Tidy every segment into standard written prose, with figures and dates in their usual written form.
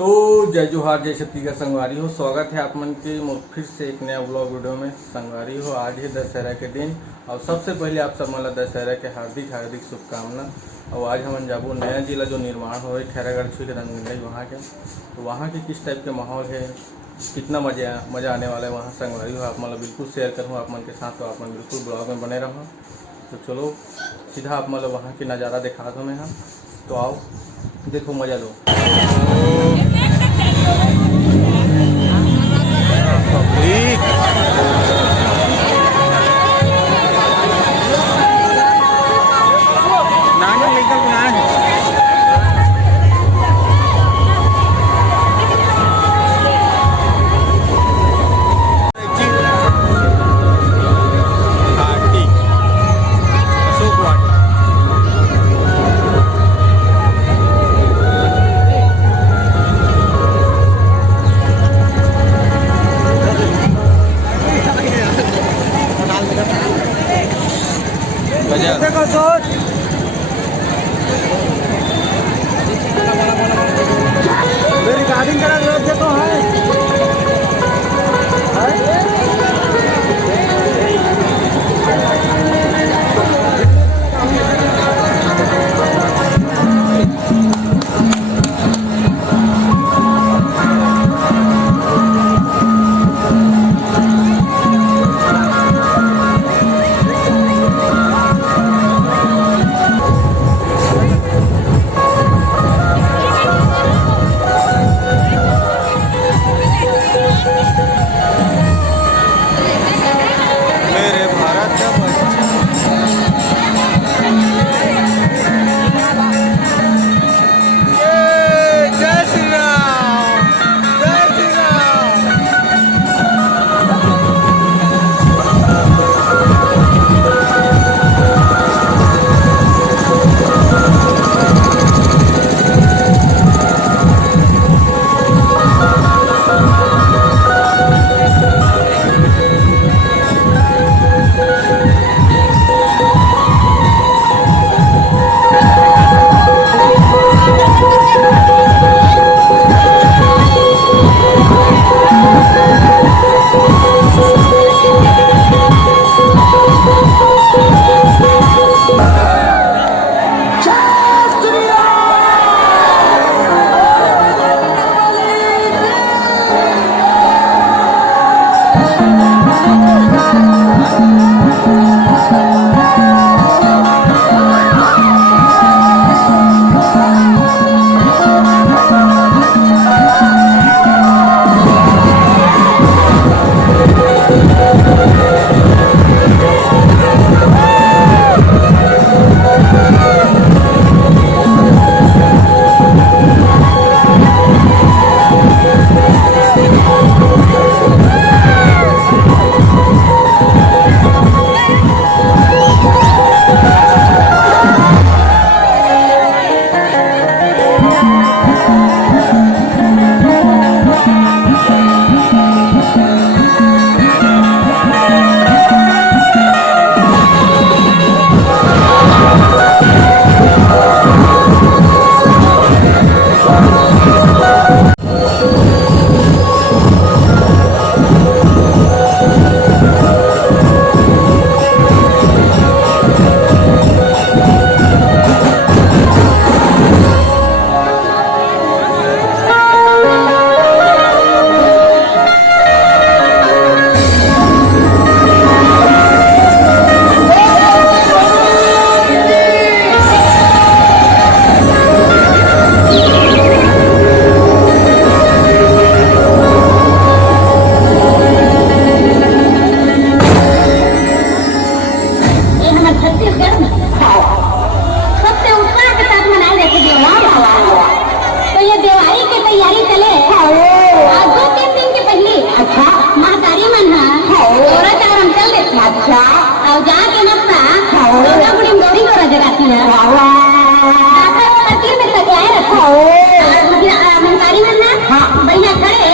तो जय जोहार जय छत्तीसगढ़ संगवारी हो। स्वागत है आप मन के फिर से एक नया ब्लॉग वीडियो में। संगवारी हो, आज है दशहरा के दिन और सबसे पहले आप सब मतलब दशहरा के हार्दिक हार्दिक शुभकामना। और आज हम जाबो नया जिला जो निर्माण हो खैरागढ़ छुई के रंगमंडई वहाँ के, तो वहाँ के किस टाइप के माहौल है, कितना मज़ा आने वाला है वहाँ संगवारी हो, आप मतलब बिल्कुल शेयर करूँ आप मन के साथ। तो आप मन बिल्कुल ब्लॉग में बने रहो। तो चलो सीधा आप मतलब वहाँ की नज़ारा दिखा दो मैं हम, तो आओ देखो मज़ा लो। देखो सोच मेरी गार्डिंग करा लोग देखो है जाके नक्शा बड़ी गौरी को जगाती है में सजाए रखा मनकारी में ना बढ़िया खड़े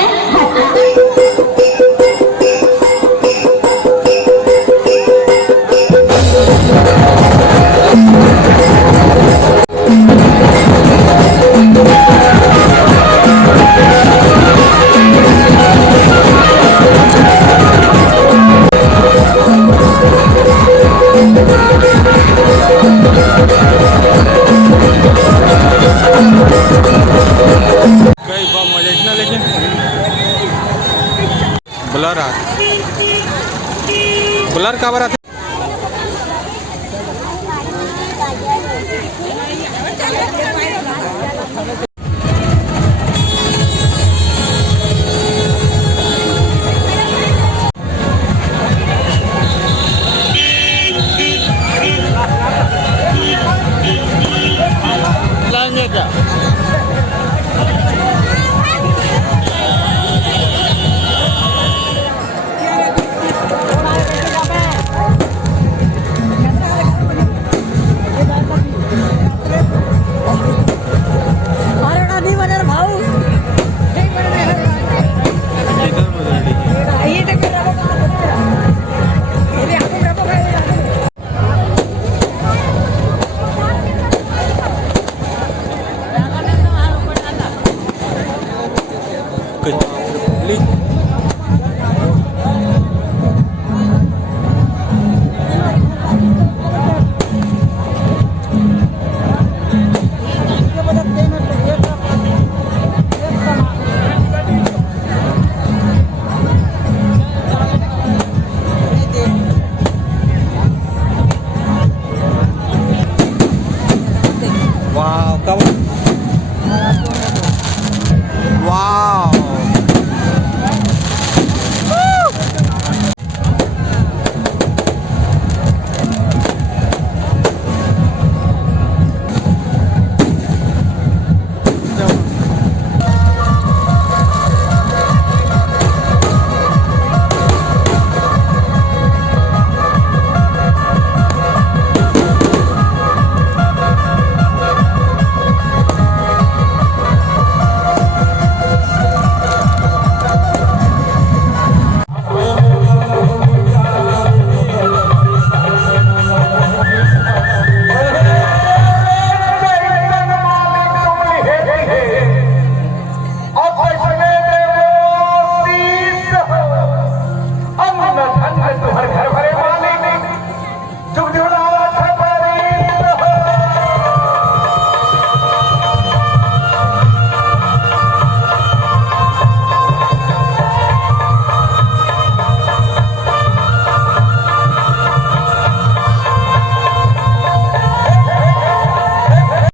का बरत